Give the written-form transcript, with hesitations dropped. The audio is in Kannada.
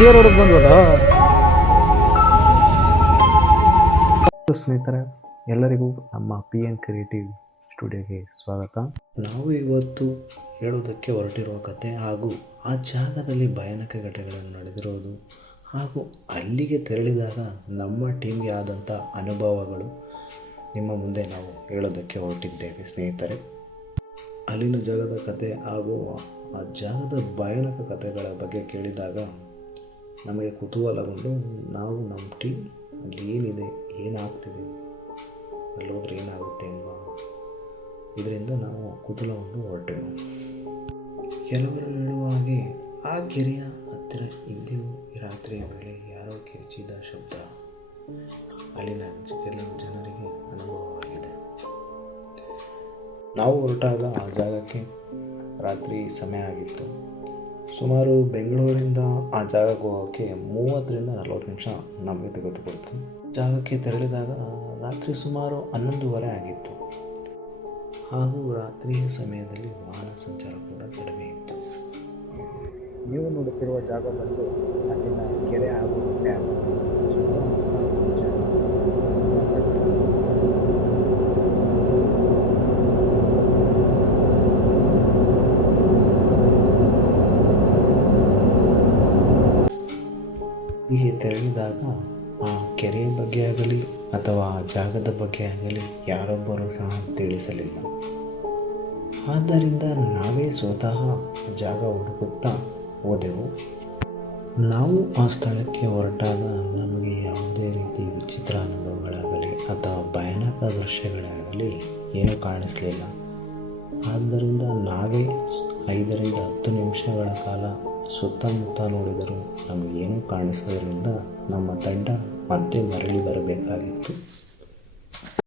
ಇದೇ ರೋಡಿಗೆ ಬಂದ್ವಲ್ಲ. ಸ್ನೇಹಿತರೆ, ಎಲ್ಲರಿಗೂ ನಮ್ಮ PN ಕ್ರಿಯೇಟಿವ್ ಸ್ಟುಡಿಯೋಗೆ ಸ್ವಾಗತ. ನಾವು ಇವತ್ತು ಹೇಳುವುದಕ್ಕೆ ಹೊರಟಿರುವ ಕತೆ ಹಾಗೂ ಆ ಜಾಗದಲ್ಲಿ ಭಯಾನಕ ಘಟನೆಗಳು ನಡೆದಿರೋದು ಹಾಗೂ ಅಲ್ಲಿಗೆ ತೆರಳಿದಾಗ ನಮ್ಮ ಟೀಮ್ಗೆ ಆದಂಥ ಅನುಭವಗಳು ನಿಮ್ಮ ಮುಂದೆ ನಾವು ಹೇಳೋದಕ್ಕೆ ಹೊರಟಿದ್ದೇವೆ ಸ್ನೇಹಿತರೆ. ಅಲ್ಲಿನ ಜಾಗದ ಕತೆ ಹಾಗೂ ಆ ಜಾಗದ ಭಯಾನಕ ಕಥೆಗಳ ಬಗ್ಗೆ ಕೇಳಿದಾಗ ನಮಗೆ ಕುತೂಹಲಗೊಂಡು ನಾವು ನಮ್ಮ ಟೀಮ್ ಅಲ್ಲಿ ಏನಿದೆ, ಏನಾಗ್ತಿದೆ, ಅಲ್ಲೋದ್ರೆ ಏನಾಗುತ್ತೆ ಎಂಬ ಇದರಿಂದ ನಾವು ಕುತೂಹಲಗೊಂಡು ಹೊರಟೆವು. ಕೆಲವರು ಹೇಳುವ ಹಾಗೆ ಆ ಕೆರೆಯ ಹತ್ತಿರ ಇಂದಿಗೂ ರಾತ್ರಿಯ ವೇಳೆ ಯಾರೋ ಕಿರುಚಿದ ಶಬ್ದ ಅಲ್ಲಿನ ಕೆಲವು ಜನರಿಗೆ ಅನುಭವವಾಗಿದೆ. ನಾವು ಹೊರಟಾಗ ಆ ಜಾಗಕ್ಕೆ ರಾತ್ರಿ ಸಮಯ ಆಗಿತ್ತು. ಸುಮಾರು ಬೆಂಗಳೂರಿಂದ ಆ ಜಾಗಕ್ಕೆ ಹೋಗೋಕ್ಕೆ 30ರಿಂದ 40 ನಿಮಿಷ ನಮಗೆ ತೆಗೆದುಕೊಡ್ತು. ಜಾಗಕ್ಕೆ ತೆರಳಿದಾಗ ರಾತ್ರಿ ಸುಮಾರು 11:30 ಆಗಿತ್ತು ಹಾಗೂ ರಾತ್ರಿಯ ಸಮಯದಲ್ಲಿ ವಾಹನ ಸಂಚಾರ ಕೂಡ ಕಡಿಮೆ ಇತ್ತು. ನೀವು ನೋಡುತ್ತಿರುವ ಜಾಗ ಬಂದು ಅಲ್ಲಿನ ಕೆರೆ ಹಾಗೂ ಡ್ಯಾಮ್ ಹೀಗೆ ತೆರಳಿದಾಗ ಆ ಕೆರೆಯ ಬಗ್ಗೆ ಆಗಲಿ ಅಥವಾ ಆ ಜಾಗದ ಬಗ್ಗೆ ಆಗಲಿ ಯಾರೊಬ್ಬರೂ ಸಹ ತಿಳಿಸಲಿಲ್ಲ. ಆದ್ದರಿಂದ ನಾವೇ ಸ್ವತಃ ಜಾಗ ಹುಡುಕುತ್ತಾ ಹೋದೆವು. ನಾವು ಆ ಸ್ಥಳಕ್ಕೆ ಹೊರಟಾಗ ನಮಗೆ ಯಾವುದೇ ರೀತಿ ವಿಚಿತ್ರ ಅನುಭವಗಳಾಗಲಿ ಅಥವಾ ಭಯಾನಕ ದೃಶ್ಯಗಳಾಗಲಿ ಏನೂ ಕಾಣಿಸಲಿಲ್ಲ. ಆದ್ದರಿಂದ ನಾವೇ 5ರಿಂದ 10 ನಿಮಿಷಗಳ ಕಾಲ ಸುತ್ತಮುತ್ತ ನೋಡಿದರೂ ನಮಗೇನೂ ಕಾಣಿಸೋದ್ರಿಂದ ನಮ್ಮ ತಂಡ ಮತ್ತೆ ಮರಳಿ ಬರಬೇಕಾಗಿತ್ತು.